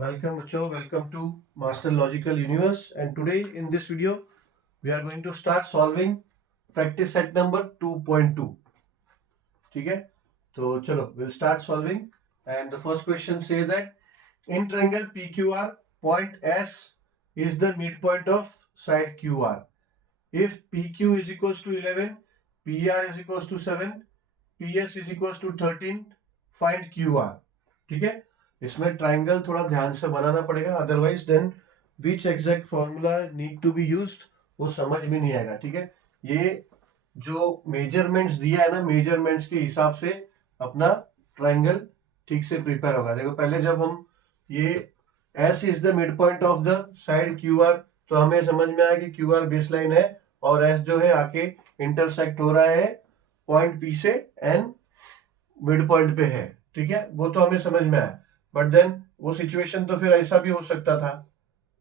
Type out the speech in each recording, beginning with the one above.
Welcome बच्चों, welcome to Master Logical Universe, and today in this video we are going to start solving practice set number 2.2. ठीक है, तो चलो we'll start solving. And the first question say that in triangle PQR, point S is the midpoint of side QR. If PQ is equals to 11, PR is equals to 7, PS is equals to 13, find QR. ठीक है, इसमें triangle थोड़ा ध्यान से बनाना पड़ेगा, otherwise then which exact formula need to be used वो समझ में नहीं आएगा. ठीक है, ये जो मेजरमेंट्स दिया है ना, मेजरमेंट्स के हिसाब से अपना ट्राइंगल ठीक से प्रिपेयर होगा. देखो पहले जब हम ये S is the mid point of the side QR, तो हमें समझ में आया कि QR बेस लाइन है और S जो है आके इंटरसेक्ट हो रहा है पॉइंट P से एंड मिड पॉइंट पे है. ठीक है, वो तो हमें समझ में आया. बट देन वो सिचुएशन तो फिर ऐसा भी हो सकता था,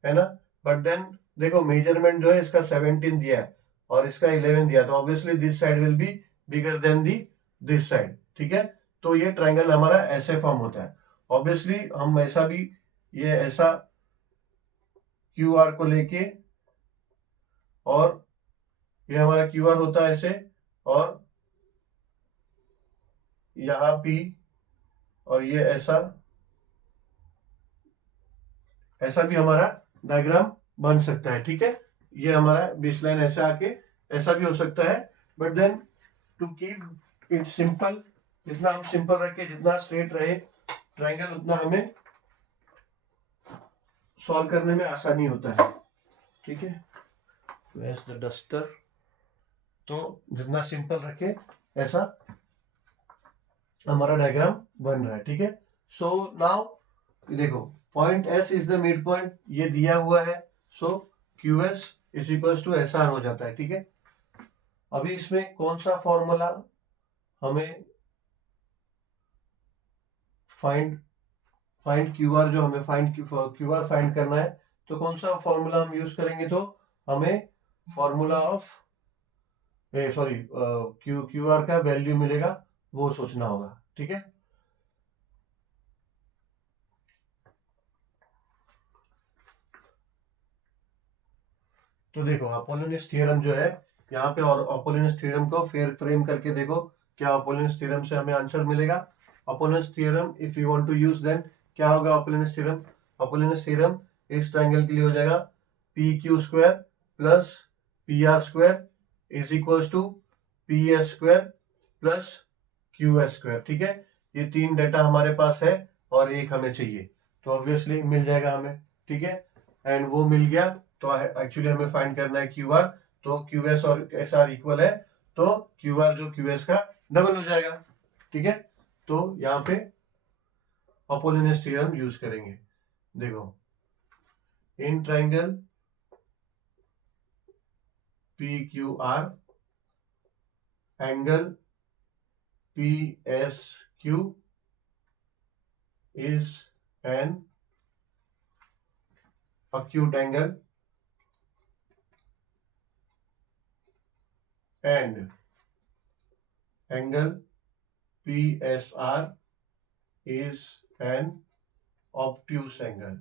है ना. बट देन देखो मेजरमेंट जो है इसका 17 दिया है और इसका 11 दिया, तो obviously this side will be bigger than the this side. ठीक है, तो ये ट्राइंगल हमारा ऐसे फॉर्म होता है. ऑब्वियसली हम ऐसा भी, ये ऐसा क्यू आर को लेके और ये हमारा क्यू आर होता है ऐसे, और यहाँ पी और ये ऐसा ऐसा भी हमारा डायग्राम बन सकता है. ठीक है, ये हमारा बेसलाइन ऐसे आके ऐसा भी हो सकता है. But then to keep it simple, जितना हम सिंपल रखे, जितना स्ट्रेट रहे ट्राइंगल, उतना हमें सॉल्व करने में आसानी होता है. ठीक है, वेयर्स द डस्टर. तो जितना सिंपल रखे ऐसा हमारा डायग्राम बन रहा है. ठीक है, सो नाउ देखो point S is the midpoint, ये दिया हुआ है. So QS is equals to SR हो जाता है. ठीक है, अभी इसमें कौन सा फॉर्मूला हमें फाइंड QR, जो हमें फाइंड QR फाइंड करना है, तो कौन सा फॉर्मूला हम यूज करेंगे? तो हमें फॉर्मूला ऑफ सॉरी QR का वैल्यू मिलेगा, वो सोचना होगा. ठीक है, तो देखो अपोलोनियस थ्योरम जो है यहाँ पे, और अपोलोनियस थ्योरम को फेयर फ्रेम करके देखो क्या अपोलोनियस थ्योरम से हमें आंसर मिलेगा. Apollonius theorem if you want to use, then क्या होगा अपोलोनियस थ्योरम? अपोलोनियस थ्योरम इस ट्राइंगल के लिए हो जाएगा PQ square plus PR square is equals to PS square plus QS square. ठीक है, ये तीन डेटा हमारे पास है और एक हमें चाहिए, तो ऑब्वियसली मिल जाएगा हमें. ठीक है, एंड वो मिल गया, तो एक्चुअली हमें फाइंड करना है QR. तो QS और SR इक्वल है, तो QR जो QS का डबल हो जाएगा. ठीक है, तो यहाँ पे अपोलोनियस थ्योरम यूज करेंगे. देखो in triangle PQR, angle PSQ is an acute angle and angle PSR is an obtuse angle.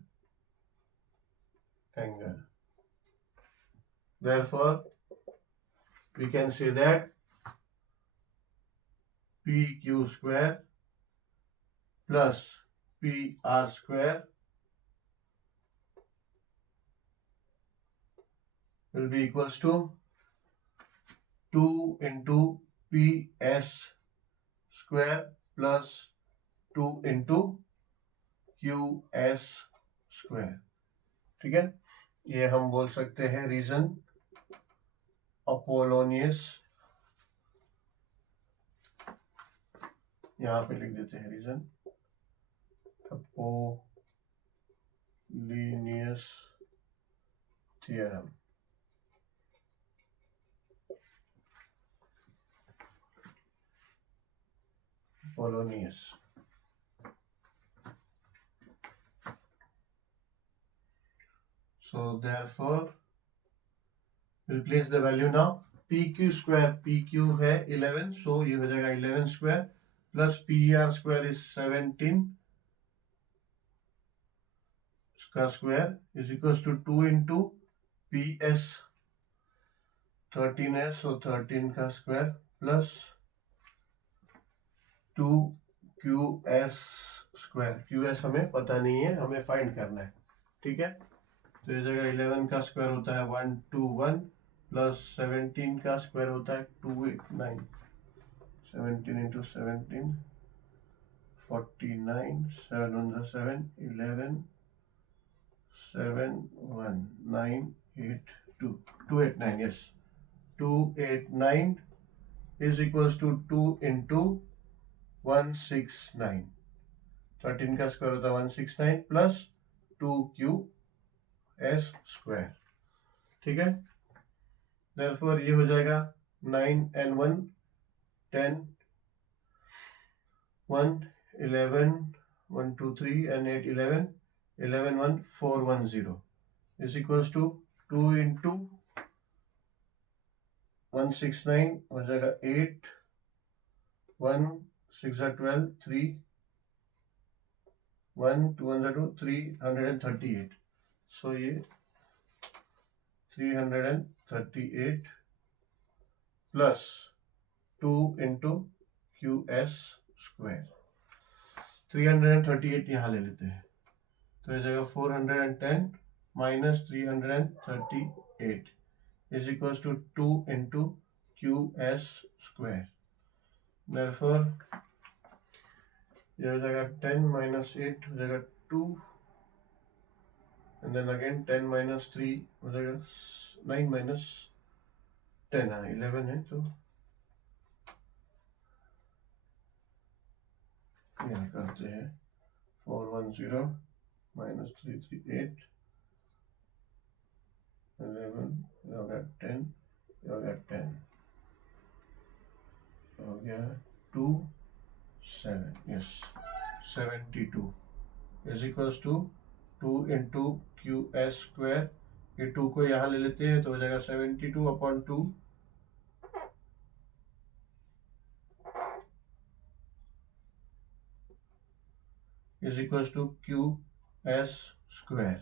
Therefore, we can say that PQ square plus PR square will be equals to 2 into PS square plus 2 into QS square. ठीक है, ये हम बोल सकते हैं reason Apollonius. यहाँ पे लिख देते हैं reason Apollonius theorem. Polonius. So therefore we'll place the value now. PQ square, PQ है 11, so ये हो जाएगा 11 square plus PR square is 17 का square is equal to 2 into P S 13 है, सो 13 का square plus 2 Q S square. Q S हमें पता नहीं है, हमें फाइंड करना है, ठीक है। तो ये जगह 11 का स्क्वायर होता है 121 प्लस 17 का स्क्वायर होता है 289। 17 into 17 49, 7 1 7 11 7 1 9 8 2 289, yes 289 is equals to 2 into 169। 13 का स्क्वायर होता है 169 प्लस 2q एस स्क्वायर, ठीक है। देयरफॉर ये हो जाएगा 9 and 1 10 1 11 1 2 3 and 8 11 11 1 410 is equals to 2 into 169 हो जाएगा 8 1 6 12 3 1 2 2 338। सो ये 338 plus 2 into Q S square. 338 यहाँ ले लेते हैं, तो ये जगह 410 minus 338 is equals to 2 into Q S square. Therefore ये हो जाएगा 10 माइनस 8 हो जाएगा 2 एंड देन अगेन 10 माइनस 3 हो जाएगा 9 माइनस 10 है 11 है, तो यहाँ करते हैं 410 माइनस 338 11 हो गया 10 हो गया 10 हो गया 2 7 yes 72 is equals to 2 into Q S square. ये 2 को यहाँ ले लेते हैं तो हो जाएगा 72 upon 2 is equals to Q S square.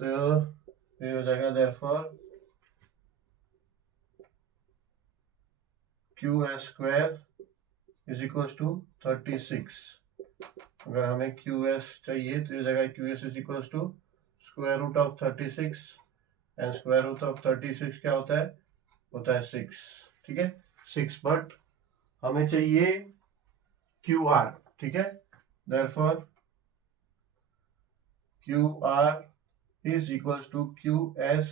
तो ये हो जाएगा therefore Q S square is equals to 36। अगर हमें क्यू एस चाहिए तो ये जगह Q S is equals to square root of 36 and square root of 36 क्या होता है 6, ठीक है 6, बट हमें चाहिए क्यू आर, ठीक है। Therefore Q R is equals to QS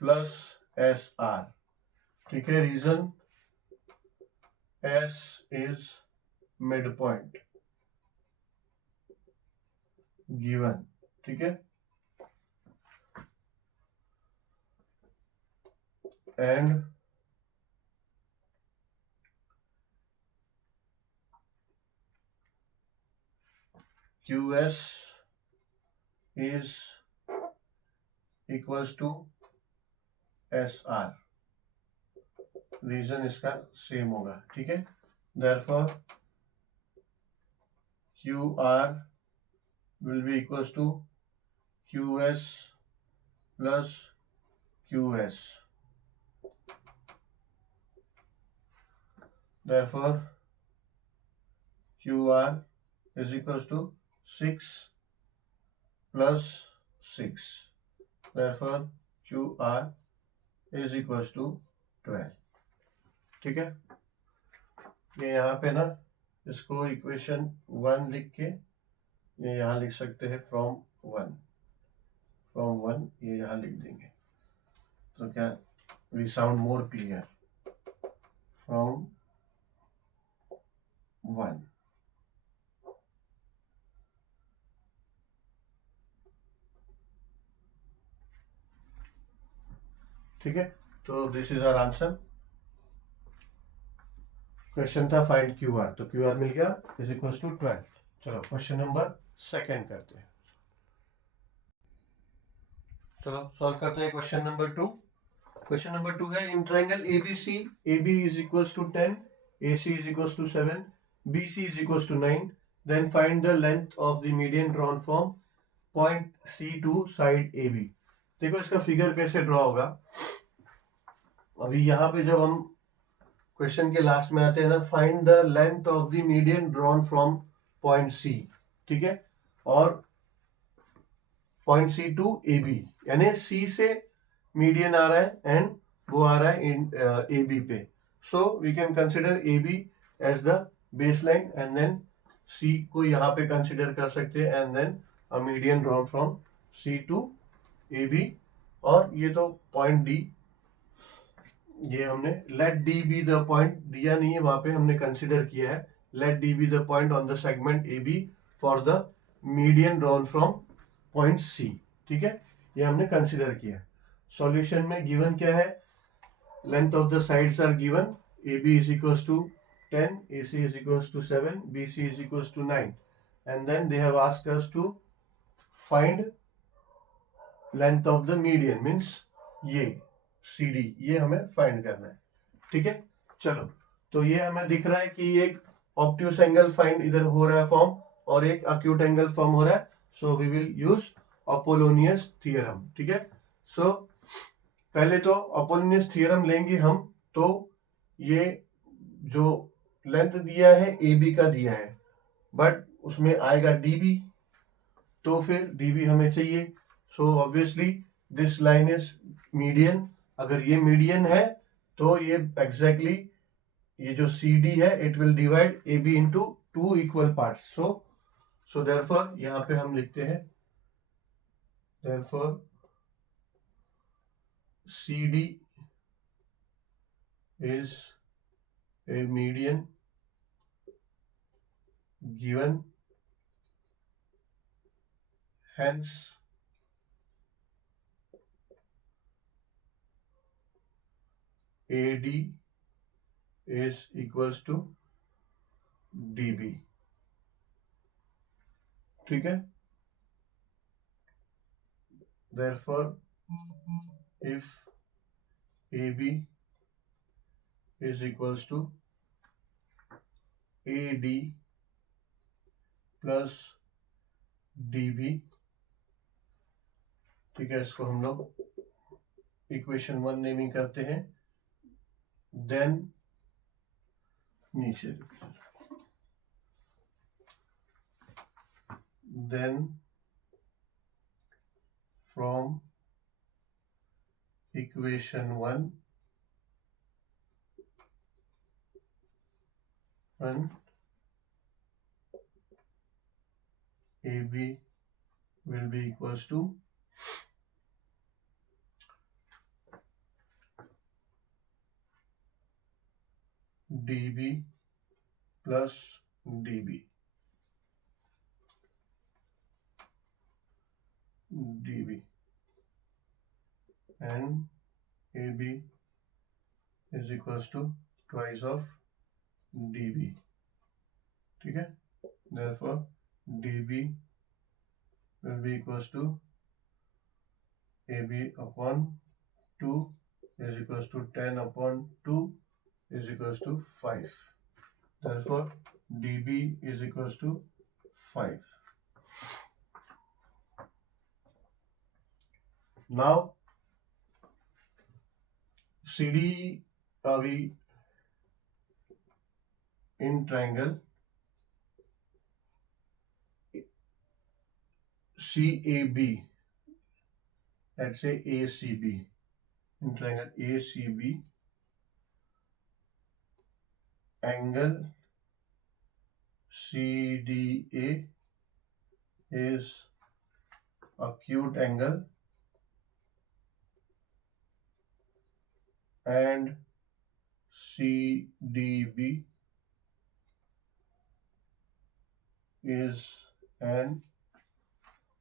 plus SR, ठीक है। Reason S is midpoint given, ठीक है, and QS is equals to SR, reason इसका सेम होगा, ठीक है। Therefore QR will be equals to QS plus QS। Therefore QR is equals to 6 plus 6। Therefore QR is equals to 12, ठीक है। ये यहाँ पे ना इसको इक्वेशन 1 लिख के ये यहाँ लिख सकते हैं फ्रॉम 1 ये यहाँ लिख देंगे तो क्या we sound more clear from 1। ठीक है, तो this is our answer. Question था फाइंड क्यू आर, तो क्यू आर मिल गया इज इक्वल्स टू 12। चलो क्वेश्चन नंबर 2 करते हैं। चलो सॉल्व करते हैं क्वेश्चन नंबर 2। क्वेश्चन नंबर 2 है in triangle ABC AB is equals to 10, AC is equals to 7, BC is equals to 9, then find the length of the median drawn from point C to side AB। देखो इसका figure कैसे draw होगा। अभी यहाँ पे जब हम question के लास्ट में आते हैं ना, find the length of the median drawn from point C, ठीक है, और point C to A B, यानी सी से मीडियन आ रहा है एंड वो आ रहा है इन ए बी पे। So we can consider A B as the base line and then C को यहाँ पे कंसिडर कर सकते हैं and then a median drawn from C to A B. और ये तो पॉइंट डी, ये हमने let D be the point दिया नहीं है, वहां पे हमने कंसिडर किया है let D be the point on the segment A B for the median drawn from point C, ठीक है, ये हमने कंसिडर किया। सॉल्यूशन में गिवन क्या है, length of the sides are given, A B is equals to 10, A C is equals to 7, B C is equals to 9 and then they have asked us to find length of the median, means ये C D, ये हमें find करना है, ठीक है। चलो, तो ये हमें दिख रहा है कि एक ऑब्ट्यूस एंगल फाइंड इधर हो रहा है फॉर्म और एक अक्यूट एंगल फॉर्म हो रहा है। So we will use Apollonius theorem, ठीक है। सो पहले तो अपोलोनियस थियरम लेंगे हम, तो ये जो लेंथ दिया है ए बी का दिया है, बट उसमें आएगा डी बी, तो फिर डी बी हमें चाहिए। So obviously this line is median, अगर ये मीडियन है तो ये एग्जैक्टली ये जो सी डी है it will divide A B into 2 equal parts. So therefore यहाँ पे हम लिखते हैं therefore C D is a median given, hence AD is equals to DB, ठीक है। Therefore if AB is equals to AD plus DB, ठीक है, इसको हम लोग इक्वेशन 1 नेमिंग करते हैं, देन नीचे then from equation 1 AB will be equals to DB plus DB, and AB is equals to twice of DB, ठीक है। Therefore DB will be equals to AB upon 2 is equals to 10 upon 2 is equals to 5. Therefore DB is equals to 5. Now CD are we in triangle CAB, let's say ACB, in triangle ACB, angle CDA is acute angle and CDB is an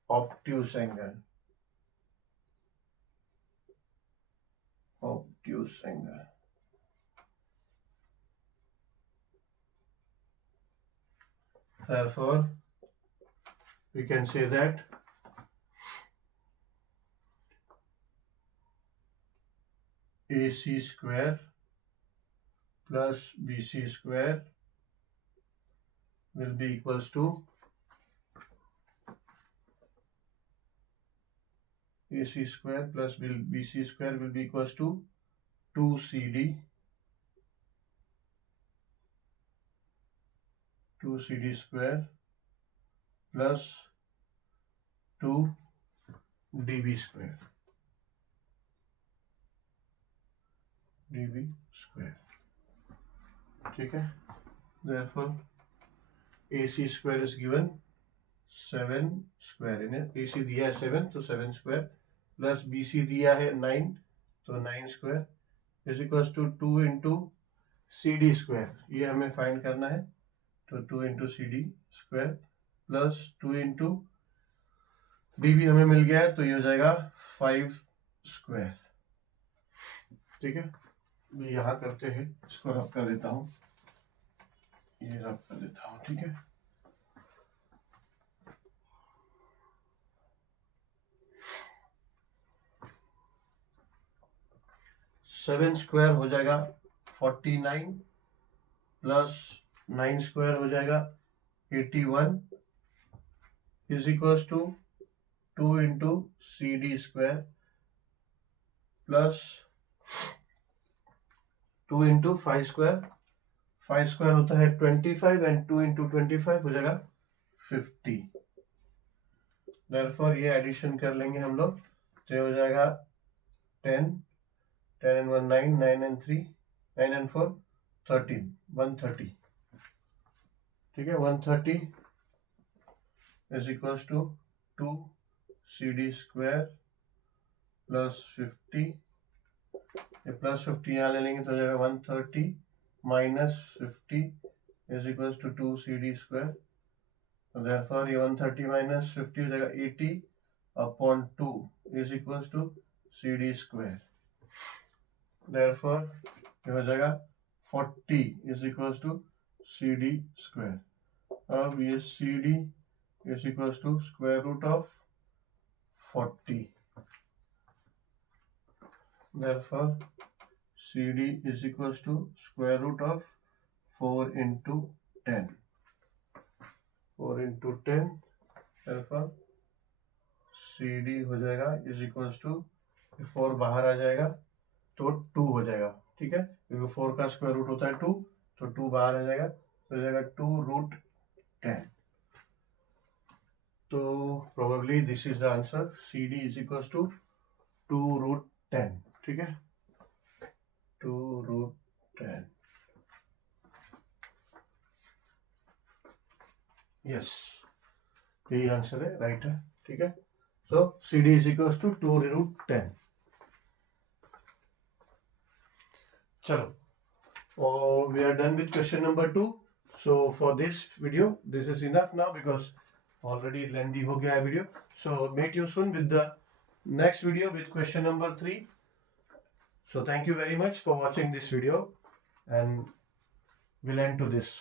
obtuse angle. Obtuse angle. Therefore, we can say that AC square plus BC square will be equals to AC square plus BC square will be equals to 2CD square plus 2DB square ठीक है. Therefore AC square is given 7 square. इन्हें AC दिया है 7 तो 7 square plus BC दिया है 9 तो 9 square is equal to 2 into CD square. ये हमें फाइंड करना है तो 2 into CD square plus 2 into DB हमें मिल गया है तो ये हो जाएगा 5 स्क्वायर. ठीक है. यहाँ करते हैं, इसको रब कर देता हूँ, ये रब कर देता हूँ. ठीक है. सेवन स्क्वायर हो जाएगा 49 प्लस 9 स्क्वायर हो जाएगा 81 is equal to 2 into CD square plus 2 into 5 square. 5 square होता है 25 एंड 2 इंटू 25 हो जाएगा 50. देयरफॉर ये एडिशन कर लेंगे हम लोग तो हो जाएगा 10 and 1 9 9 and 3 9 and 4 13 130. ठीक है. 130 is equal to 2 CD square plus 50. ये प्लस 50 यहाँ ले लेंगे तो हो जाएगा 130 minus 50 is equal to 2 CD square. तो देयरफॉर ये 130 माइनस 50 हो जाएगा 80 upon 2 is equal to CD square. Therefore ये हो जाएगा 40 is equal to CD square. अब ये CD is equal to square root of 40. Therefore CD is equal to square root of 4 into 10. 4 into 10. Therefore CD हो जाएगा is equal to 4 बाहर आ जाएगा तो 2 हो जाएगा. ठीक है. क्योंकि 4 का स्क्वायर रूट होता है 2 तो 2 बाहर आ जाएगा तो हो जाएगा 2 रूट 10. तो probably this is the answer. CD is equal to 2 root 10. ठीक है. 2 रूट 10. यस, यही आंसर है. राइट है. ठीक है. So CD is equal to 2 root 10. चलो, we are done with question number 2. So for this video, this is enough now because already lengthy हो गया है video. So meet you soon with the next video with question number 3. So thank you very much for watching this video and we'll end to this.